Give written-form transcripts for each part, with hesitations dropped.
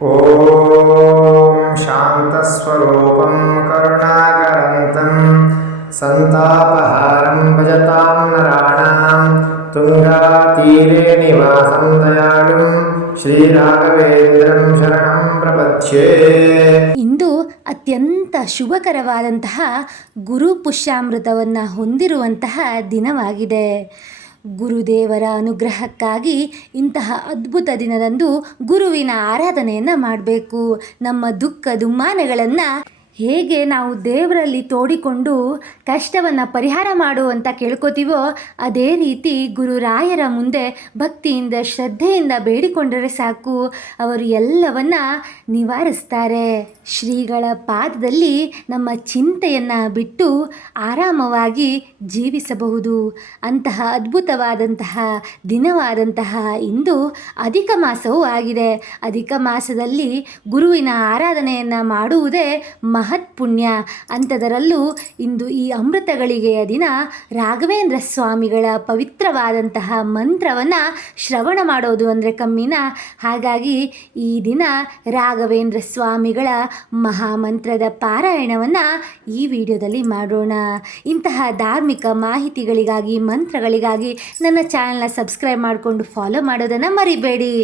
ಓಂ ಶಾಂತಸ್ವರೂಪಂ ಕರುಣಾಕರಂತಂ ಸಂತಾಪಹಾರಂ ಭಜತಾಂ ನರಾಣಾಂ ತುಂಗಾತೀರೆ ನಿವಾಸಂ ದಯಾಳುಂ ಶ್ರೀರಾಘವೇಂದ್ರಂ ಶರಣಂ ಪ್ರಪದ್ಯೆ. ಇಂದು ಅತ್ಯಂತ ಶುಭಕರವಾದಂತಹ ಗುರು ಪುಷ್ಯಾಮೃತವನ್ನು ಹೊಂದಿರುವಂತಹ ದಿನವಾಗಿದೆ. ಗುರುದೇವರ ಅನುಗ್ರಹಕ್ಕಾಗಿ ಇಂತಹ ಅದ್ಭುತ ದಿನದಂದು ಗುರುವಿನ ಆರಾಧನೆಯನ್ನು ಮಾಡಬೇಕು. ನಮ್ಮ ದುಃಖ ದುಮ್ಮಾನಗಳನ್ನು ಹೇಗೆ ನಾವು ದೇವರಲ್ಲಿ ತೋಡಿಕೊಂಡು ಕಷ್ಟವನ್ನು ಪರಿಹಾರ ಮಾಡು ಅಂತ ಕೇಳ್ಕೊತೀವೋ, ಅದೇ ರೀತಿ ಗುರುರಾಯರ ಮುಂದೆ ಭಕ್ತಿಯಿಂದ ಶ್ರದ್ಧೆಯಿಂದ ಬೇಡಿಕೊಂಡರೆ ಸಾಕು, ಅವರು ಎಲ್ಲವನ್ನ ನಿವಾರಿಸ್ತಾರೆ. ಶ್ರೀಗಳ ಪಾದದಲ್ಲಿ ನಮ್ಮ ಚಿಂತೆಯನ್ನು ಬಿಟ್ಟು ಆರಾಮವಾಗಿ ಜೀವಿಸಬಹುದು. ಅಂತಹ ಅದ್ಭುತವಾದಂತಹ ದಿನವಾದಂತಹ ಇಂದು ಅಧಿಕ ಮಾಸವೂ ಆಗಿದೆ. ಅಧಿಕ ಮಾಸದಲ್ಲಿ ಗುರುವಿನ ಆರಾಧನೆಯನ್ನು ಮಾಡುವುದೇ ಮಹತ್ ಪುಣ್ಯ. ಅಂಥದರಲ್ಲೂ ಇಂದು ಈ ಅಮೃತಗಳಿಗೆಯ ದಿನ ರಾಘವೇಂದ್ರ ಸ್ವಾಮಿಗಳ ಪವಿತ್ರವಾದಂತಹ ಮಂತ್ರವನ್ನು ಶ್ರವಣ ಮಾಡೋದು ಅಂದರೆ ಕಮ್ಮಿನ. ಹಾಗಾಗಿ ಈ ದಿನ ರಾಘವೇಂದ್ರ ಸ್ವಾಮಿಗಳ ಮಹಾಮಂತ್ರದ ಪಾರಾಯಣವನ್ನು ಈ ವಿಡಿಯೋದಲ್ಲಿ ಮಾಡೋಣ. ಇಂತಹ ಧಾರ್ಮಿಕ ಮಾಹಿತಿಗಳಿಗಾಗಿ ಮಂತ್ರಗಳಿಗಾಗಿ ನನ್ನ ಚಾನಲ್ನ ಸಬ್ಸ್ಕ್ರೈಬ್ ಮಾಡಿಕೊಂಡು ಫಾಲೋ ಮಾಡೋದನ್ನು ಮರಿಬೇಡಿ.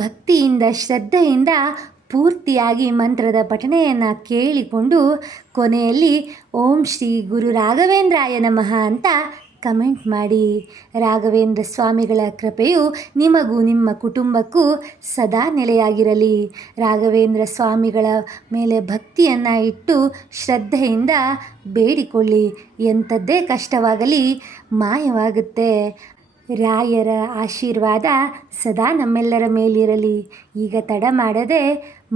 ಭಕ್ತಿಯಿಂದ ಶ್ರದ್ಧೆಯಿಂದ ಪೂರ್ತಿಯಾಗಿ ಮಂತ್ರದ ಪಠಣೆಯನ್ನು ಕೇಳಿಕೊಂಡು ಕೊನೆಯಲ್ಲಿ ಓಂ ಶ್ರೀ ಗುರು ರಾಘವೇಂದ್ರಾಯ ನಮಃ ಅಂತ ಕಮೆಂಟ್ ಮಾಡಿ. ರಾಘವೇಂದ್ರ ಸ್ವಾಮಿಗಳ ಕೃಪೆಯು ನಿಮಗೂ ನಿಮ್ಮ ಕುಟುಂಬಕ್ಕೂ ಸದಾ ನೆಲೆಯಾಗಿರಲಿ. ರಾಘವೇಂದ್ರ ಸ್ವಾಮಿಗಳ ಮೇಲೆ ಭಕ್ತಿಯನ್ನು ಇಟ್ಟು ಶ್ರದ್ಧೆಯಿಂದ ಬೇಡಿಕೊಳ್ಳಿ. ಎಂಥದ್ದೇ ಕಷ್ಟವಾಗಲಿ ಮಾಯವಾಗುತ್ತೆ. ರಾಯರ ಆಶೀರ್ವಾದ ಸದಾ ನಮ್ಮೆಲ್ಲರ ಮೇಲಿರಲಿ. ಈಗ ತಡ ಮಾಡದೆ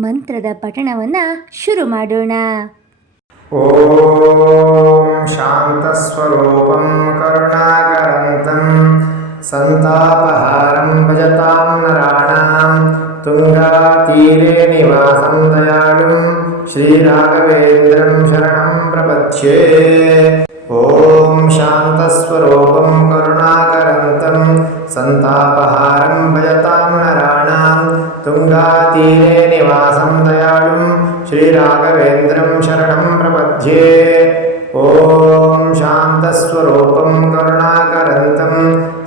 ಮಂತ್ರದ ಪಠಣವನ್ನು ಶುರು ಮಾಡೋಣ. ಓಂ ಶಾಂತಸ್ವರೂಪಂ ಕರುಣಾಕರಂತಂ ಸಂತಾಪಹಾರಂ ಭಜತಾಂ ನರಾಣಾಂ ತುಂಗಾತೀರೆ ನಿವಾಸಂ ದಯಾಳುಂ ಶ್ರೀರಾಘವೇಂದ್ರಂ ಶರಣಂ ಪ್ರಪದ್ಯೆ. ಓಂ ಶಾಂತಸ್ವರೂಪಂ ಕರುಣಾಕರಂತಂ ಸಂತಾಪಹಾರಂ ಭಜತಾಂ ನರಾಣಾಂ ತುಂಗಾತೀರೆ ನಿವಾಸಂ ದಯಾಳುಂ ಶ್ರೀರಾಘವೇಂದ್ರಂ ಶರಣಂ ಪ್ರಪದ್ಯೆ. ಓಂ ಶಾಂತಸ್ವರೂಪಂ ಕರುಣಾಕರಂತಂ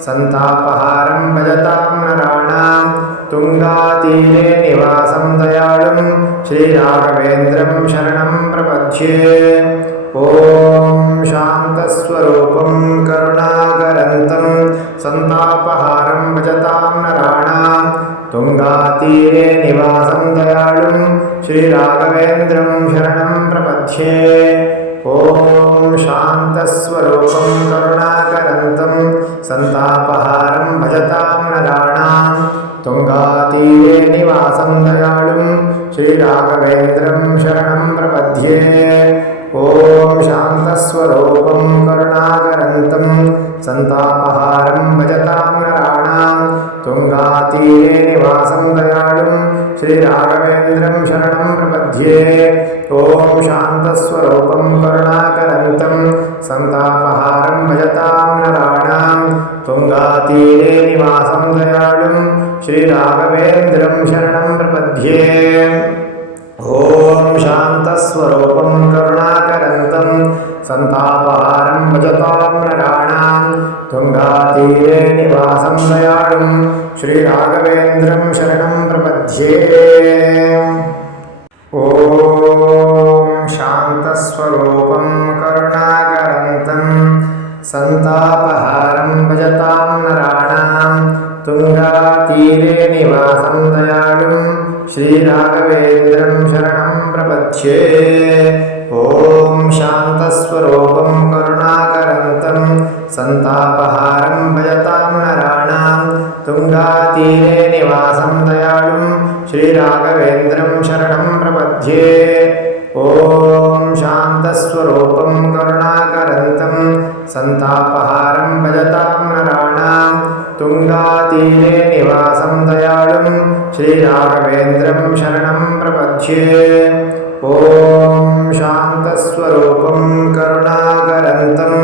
ಸಂತಾಪಹಾರಂ ಭಜತಾಂ ನರಾಣಾಂ ತುಂಗಾತೀರೆ ನಿವಾಸಂ ದಯಾಳುಂ ಶ್ರೀರಾಘವೇಂದ್ರಂ ಶರಣಂ ಪ್ರಪದ್ಯೆ. ಓಂ ಶಾಂತಸ್ವರೂಪಂ ಕರುಣಾಕರಂತಂ ಸಂತಾಪಹಾರಂ ಭಜತಾಂ ನರಾಣಾಂ ತುಂಗಾತೀರೆ ನಿವಾಸಂ ದಯಾಳುಂ ಶ್ರೀರಾಘವೇಂದ್ರಂ ಶರಣಂ ಪ್ರಪದ್ಯೆ. ಓಂ ಶಾಂತಸ್ವರೂಪಂ ಕರುಣಾಕರಂತಂ ಸಂತಾಪಹಾರಂ ಭಜತಾಂ ನರಾಣಾಂ ತುಂಗಾತೀರೆ ನಿವಾಸಂ ದಯಾಳುಂ ಶ್ರೀರಾಘವೇಂದ್ರಂ ಶರಣಂ ಪ್ರಪದ್ಯೆ. ಓಂ ಶಾಂತಸ್ವರೂಪಂ ಕರುಣಾಕರಂತಂ ಸಂತಾಪಹಾರಂ ಭಜತಾಂ ನರಾಣಾಂ ತುಂಗಾತೀರೆ ನಿವಾಸಂ ದಯಾಳುಂ ಶ್ರೀರಾಘವೇಂದ್ರಂ ಶರಣಂ ಪ್ರಪದ್ಯೆ. ಓಂ ಶಾಂತಸ್ವರೂಪಂ ಕರುಣಾಕರಂತಂ ಸಂತಾಪಹಾರಂ ಭಜತಾಂ ನರಾಣಾಂ ತುಂಗಾತೀರೆ ನಿವಾಸಂ ದಯಾಳುಂ ಶ್ರೀರಾಘವೇಂದ್ರಂ ಶರಣಂ ಪ್ರಪದ್ಯೆ. ಓಂ ಶಾಂತಸ್ವರೂಪಂ ಕರುಣಾಕರಂತಂ ಸಂತಾಪಹಾರಂ ಭಜತಾಂ ನರಾಣಾಂ ತುಂಗಾತೀರೆ ನಿವಾಸಂ ದಯಾಳುಂ ಶ್ರೀರಾಘವೇಂದ್ರಂ ಶರಣಂ ಪ್ರಪದ್ಯೆ. ಓಂ ಶಾಂತಸ್ವರೂಪಂ ಕರುಣಾಕರಂತಂ ಸಂತಾಪಹಾರಂ ಭಜತಾಂ ನರಾಣಾಂ ತುಂಗಾತೀರೆ ನಿವಾಸಂ ದಯಾಳುಂ ಶ್ರೀರಾಘವೇಂದ್ರಂ ಶರಣಂ ಪ್ರಪದ್ಯೆ. ಓಂ ಶಾಂತಸ್ವರೂಪಂ ಕರುಣಾಕರಂತಂ ಸಂತಾಪಹಾರಂ ಭಜತಾಂ ನರಾಣಾಂ ತುಂಗಾತೀರೆ ನಿವಾಸಂ ದಯಾಳುಂ ಶ್ರೀರಾಘವೇಂದ್ರಂ ಶರಣಂ ಪ್ರಪದ್ಯೆ. ಓಂ ಶಾಂತಸ್ವರೂಪಂ ಕರುಣಾಕರಂತಂ ಸಂತಾಪಹಾರಂ ಭಜತಾಂ ನರಾಣಾಂ ತುಂಗಾತೀರೆ ನಿವಾಸಂ ದಯಾಳುಂ ಶ್ರೀರಾಘವೇಂದ್ರಂ ಶರಣಂ ಪ್ರಪದ್ಯೆ. ಓಂ ಶಾಂತಸ್ವರೂಪಂ ಕರುಣಾಕರಂತಂ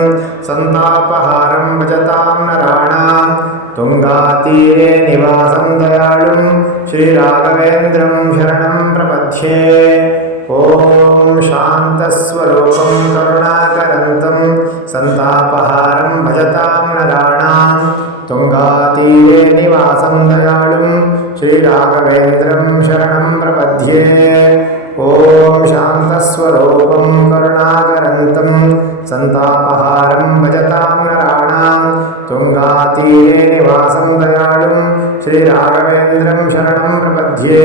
ಸಂತಾಪಹಾರಂ ಭಜತಾಂ ನರಾಣಾಂ ತುಂಗಾತೀರೆ ನಿವಾಸಂ ದಯಾಳುಂ ಶ್ರೀರಾಘವೇಂದ್ರಂ ಶರಣಂ प्रपद्ये ॐ शान्तस्वरूपं करुणाकरन्तं सन्तापहारं भजतां नराणां तुङ्गातीरे निवासं दयालुं श्रीराघवेन्द्रं शरणं प्रपद्ये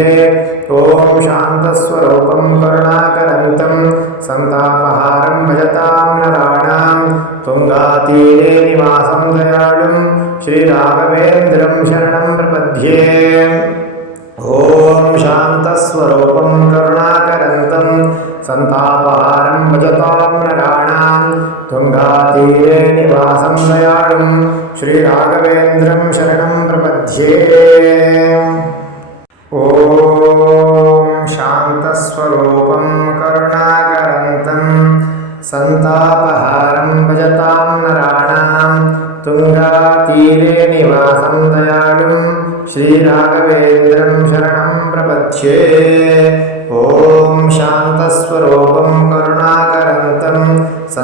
ॐ शान्तस्वरूपं करुणाकरन्तं सन्तापहारं भजतां नराणां तुङ्गातीरे निवासं दयालुं श्रीराघवेन्द्रं शरणं प्रपद्ये ॐ शान्तस्वरूपं करुणाकरन्तं सन्तापहारं भजतां नराणां तुङ्गातीरे निवासं दयालुं श्रीराघवेन्द्रं शरणं प्रपद्ये ॐ शान्तस्वरूपं करुणाकरन्तं सन्तापहारं भजतां नराणां तुङ्गातीरे निवासं दयालुं श्रीराघवेन्द्रं शरणं प्रपद्ये ॐ शान्तस्वरूपं करुणाकरन्तं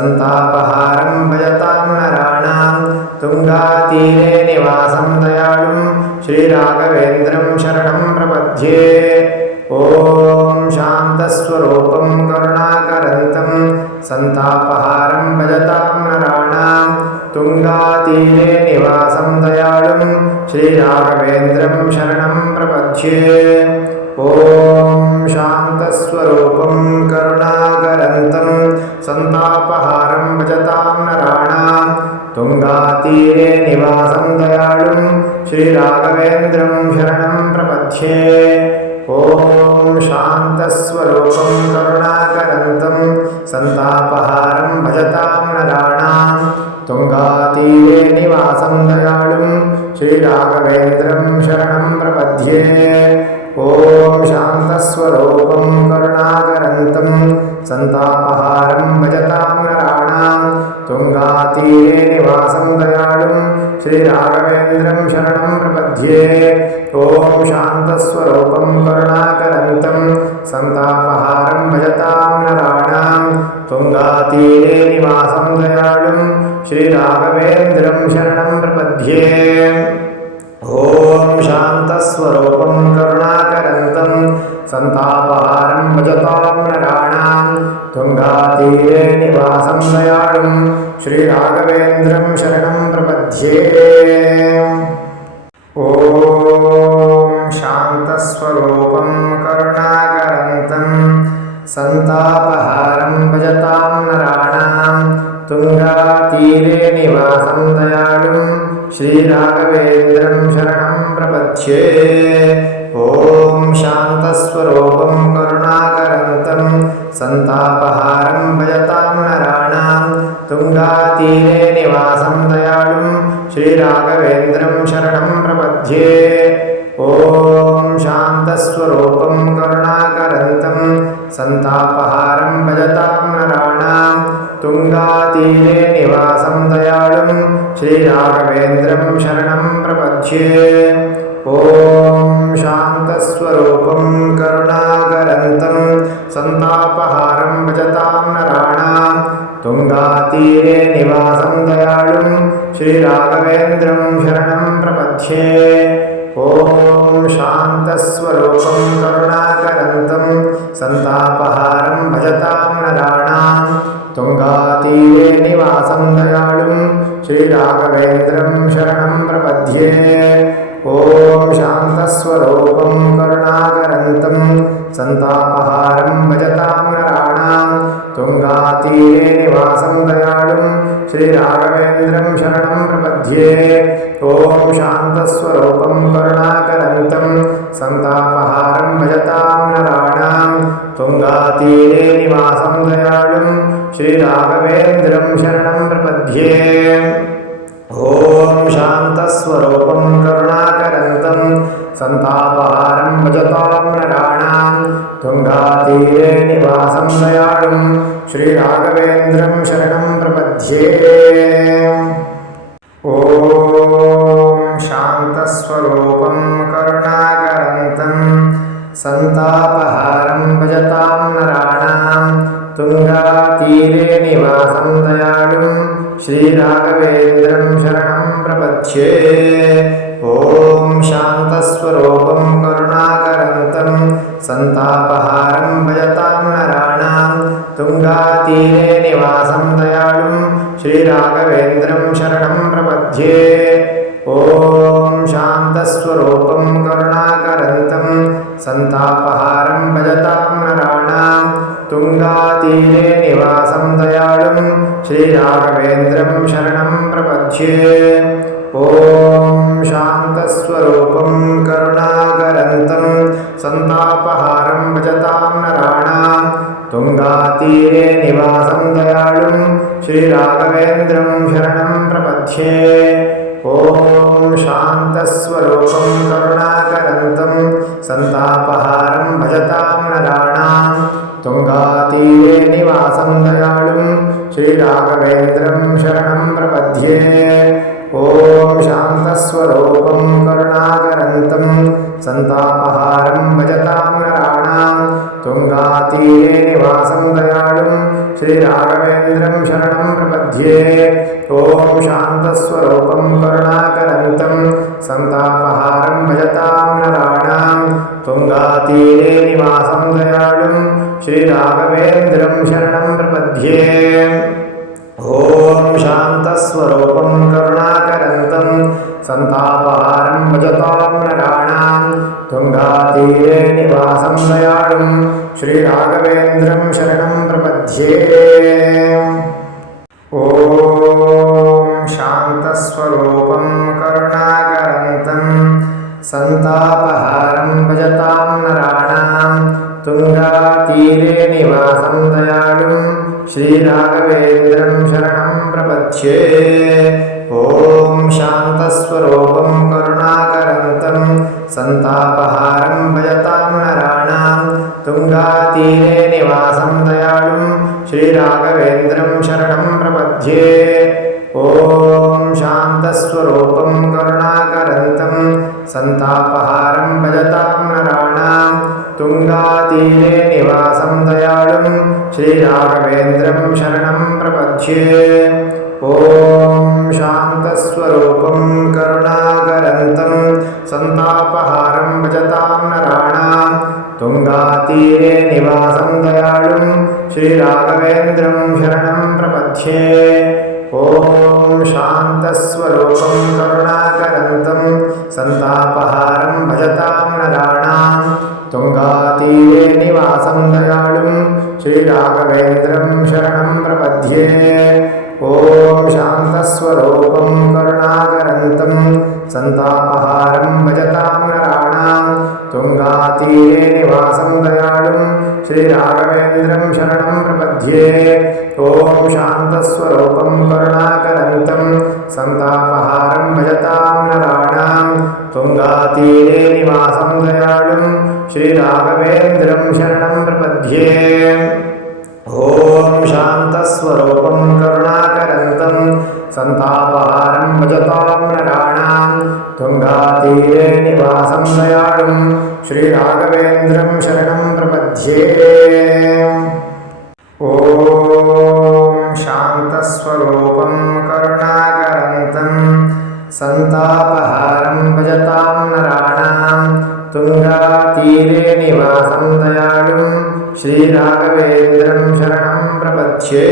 सन्तापहारं भजतां नराणां तुङ्गातीरे निवासं दयालुं श्रीराघवेन्द्रं शरणं प्रपद्ये ॐ शान्तस्वरूपं करुणाकरन्तं सन्तापहारं भजतां नराणां तुङ्गातीरे निवासं दयालुं श्रीराघवेन्द्रं शरणं प्रपद्ये ॐ शान्तस्वरूपं करुणाकरन्तं सन्तापहारं भजतां नराणां तुङ्गातीरे निवासं दयालुं श्रीराघवेन्द्रं शरणं प्रपद्ये ॐ शान्तस्वरूपं करुणाकरन्तं सन्तापहारं भजतां नराणां तुङ्गातीरे निवासं दयालुं श्रीराघवेन्द्रं शरणं प्रपद्ये ॐ शान्तस्वरूपं करुणाकरन्तं सन्तापहारं भजतां नराणां तुङ्गातीरे निवासं दयालुं श्रीराघवेन्द्रं शरणं प्रपद्ये ॐ शान्तस्वरूपं करुणाकरन्तं सन्तापहारं भजतां नराणां तुङ्गातीरे निवासं दयालुं श्रीराघवेन्द्रं शरणं प्रपद्ये ॐ शान्तस्वरूपं करुणाकरन्तं सन्तापहारं भजतां नराणां तुङ्गातीरे निवासं दयालुं श्रीराघवेन्द्रं शरणं प्रपद्ये ॐ शान्तस्वरूपं करुणाकरन्तं सन्तापहारं भजतां नराणां तुङ्गातीरे निवासं दयालुं श्रीराघवेन्द्रं शरणं प्रपद्ये ॐ शान्तस्वरूपं करुणाकरन्तं सन्तापहारं भजतां नराणां तुङ्गातीरे निवासं दयालुं श्रीराघवेन्द्रं शरणं प्रपद्ये ॐ शान्तस्वरूपं करुणाकरन्तं सन्तापहारं भजतां नराणां तुङ्गातीरे निवासं दयालुं श्रीराघवेन्द्रं शरणं प्रपद्ये ॐ शान्तस्वरूपं करुणाकरन्तं सन्तापहारं भजतां नराणां तुङ्गातीरे निवासं दयालुं श्रीराघवेन्द्रं शरणं प्रपद्ये ॐ शान्तस्वरूपं करुणाकरन्तं सन्तापहारं भजतां नराणां तुङ्गातीरे निवासं दयालुं श्रीराघवेन्द्रं शरणं प्रपद्ये ॐ शान्तस्वरूपं करुणाकरन्तं सन्तापहारं भजतां नराणां तुङ्गातीरे निवासं दयालुं श्रीराघवेन्द्रं शरणं प्रपद्ये ॐ शान्तस्वरूपं करुणाकरन्तं सन्तापहारं भजतां नराणां तुङ्गातीरे निवासं दयालुं श्रीराघवेन्द्रं शरणं प्रपद्ये ॐ शान्तस्वरूपं करुणाकरन्तं सन्तापहारं भजतां नराणां तुङ्गातीरे निवासं दयालुं श्रीराघवेन्द्रं शरणं प्रपद्ये ॐ शान्तस्वरूपं करुणाकरन्तं सन्तापहारं भजतां नराणां तुङ्गातीरे निवासं दयालुं श्रीराघवेन्द्रं शरणं प्रपद्ये ॐ शान्तस्वरूपं करुणा करुणाकरन्तं सन्तापहारं भजतां नराणां तुङ्गातीरे निवासं दयालुं श्रीराघवेन्द्रं शरणं प्रपद्ये। ॐ शान्तस्वरूपं करुणाकरन्तं सन्तापहारं भजतां नराणां तुङ्गातीरे निवासं दयालुं श्रीराघवेन्द्रं शरणं प्रपद्ये। ॐ शान्तस्वरूपं करुणाकरन्तं सन्तापहारं भजतां नराणां तुङ्गातीरे निवासं दयालुं श्रीराघवेन्द्रं शरणं प्रपद्ये। ॐ शान्तस्वरूपं करुणाकरन्तं सन्तापहारं भजतां नराणां तुङ्गातीरे निवासं दयालुं श्रीराघवेन्द्रं शरणं प्रपद्ये। ॐ शान्तस्वरूपं करुणाकरन्तं सन्तापहारं भजतां नराणां तुङ्गातीरे निवासं दयालुं श्रीराघवेन्द्रं शरणं प्रपद्ये। ॐ शान्तस्वरूपं करुणाकरन्तं सन्तापहारं भजतां नराणां तुङ्गातीरे निवासं दयालुं श्रीराघवेन्द्रं शरणं प्रपद्ये। ॐ शान्तस्वरूपं करुणाकरन्तं सन्तापहारं भजतां नराणां तुङ्गातीरे निवासं दयालुं श्रीराघवेन्द्रं शरणं प्रपद्ये। ॐ शान्तस्वरूपं करुणाकरन्तं सन्तापहारं भजतां नराणां तुङ्गातीरे निवासं दयालुं श्रीराघवेन्द्रं शरणं प्रपद्ये। ॐ शान्तस्वरूपं करुणाकरन्तं सन्तापहारं भजतां नराणां तुङ्गातीरे निवासं दयालुं श्रीराघवेन्द्रं शरणं प्रपद्ये। ॐ शान्तस्वरूपं करुणाकरन्तं सन्तापहारं भजतां नराणां तुङ्गातीरे निवासं दयालुं श्रीराघवेन्द्रं शरणं प्रपद्ये। ॐ शान्तस्वरूपं करुणाकरन्तं सन्तापहारं भजतां नराणां तुङ्गातीरे निवासं दयालुं श्रीराघवेन्द्रं शरणं प्रपद्ये। ॐ शान्तस्वरूपं करुणाकरन्तं सन्तापहारं भजतां नराणां तुङ्गातीरे निवासं दयालुं श्रीराघवेन्द्रं शरणं प्रपद्ये। ॐ शान्तस्वरूपं करुणाकरन्तं सन्तापहारं भजतां नराणां तुङ्गातीरे निवासं दयालुं श्रीराघवेन्द्रं शरणं प्रपद्ये। ॐ शान्तस्वरूपं करुणाकरन्तं सन्तापहारं भजतां नराणां तुङ्गातीरे निवासं दयालुं श्रीराघवेन्द्रं शरणं प्रपद्ये। ॐ शान्तस्वरूपं करुणाकरन्तं सन्तापहारं भजतां नराणां तुङ्गातीरे निवासं दयालुं श्रीराघवेन्द्रं शरणं प्रपद्ये। ॐ शान्तस्वरूपं करुणाकरन्तं सन्तापहारं भजतां नराणां तुङ्गातीरे निवासं दयालुं श्रीराघवेन्द्रं शरणं प्रपद्ये।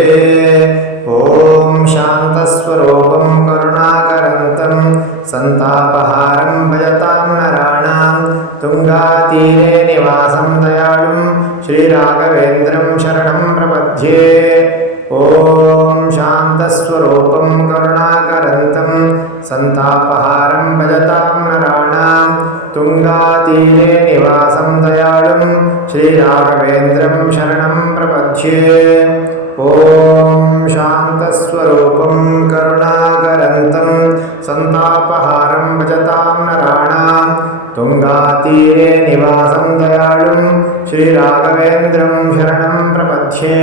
ॐ शान्तस्वरूपं करुणाकरन्तं सन्तापहारं भजतां नराणां तुङ्गातीरे निवासं दयालुं श्रीराघवेन्द्रं शरणं प्रपद्ये। ॐ शान्तस्वरूपं करुणाकरन्तं सन्तापहारं भजतां नराणां तुङ्गातीरे निवासं दयालुं श्रीराघवेन्द्रं शरणं प्रपद्ये। ॐ शान्तस्वरूपं करुणाकरन्तं सन्तापहारं भजतां नराणां तुङ्गातीरे निवासं दयालुं श्रीराघवेन्द्रं शरणं प्रपद्ये।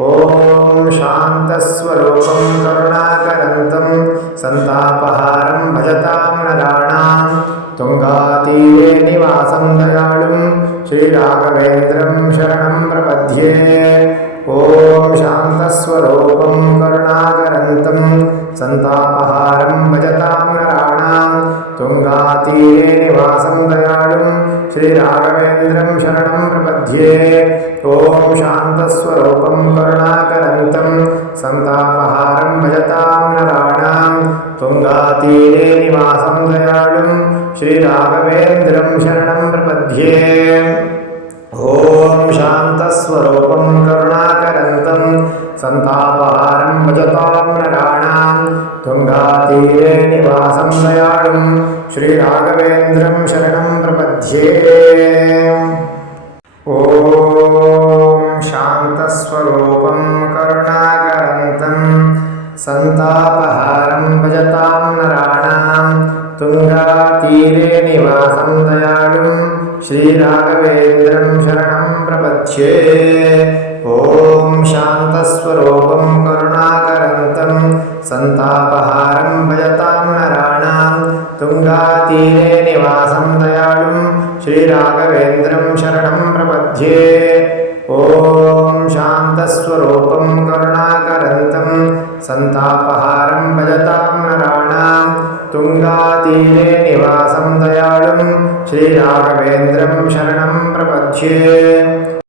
ॐ शान्तस्वरूपं करुणाकरन्तं सन्तापहारं भजतां नराणां तुङ्गातीरे निवासं दयालुं श्रीराघवेन्द्रं शरणं प्रपद्ये। ॐ शान्तस्वरूपं करुणाकरन्तं सन्तापहारं भजतां नराणां तुङ्गातीरे निवासं दयालुं श्रीराघवेन्द्रं शरणं प्रपद्ये ॐ शान्तस्वरूपं करुणाकरन्तं सन्तापहारं भजतां नराणां तुङ्गातीरे निवासं दयालुं श्रीराघवेन्द्रं शरणं प्रपद्ये ॐ शान्तस्वरूपं करुणाकरन्तं सन्तापहारं भजतां नराणां तुङ्गातीरे निवासं दयालुं श्रीराघवेन्द्रं शरणं प्रपद्ये ॐ शान्तस्वरूपं करुणाकरन्तं सन्तापहारं भजतां नराणां तुङ्गातीरे निवासं दयालुं श्रीराघवेन्द्रं शरणं प्रपद्ये ॐ शान्तस्वरूपं करुणाकरन्तं सन्तापहारं भजतां नराणां तुङ्गातीरे निवासं दयालुं श्रीराघवेन्द्रं शरणं प्रपद्ये ॐ शान्तस्वरूपं करुणाकरन्तं सन्तापहारं भजतां नराणां तुङ्गातीरे निवासं दयालुं श्रीराघवेन्द्रं शरणं प्रपद्ये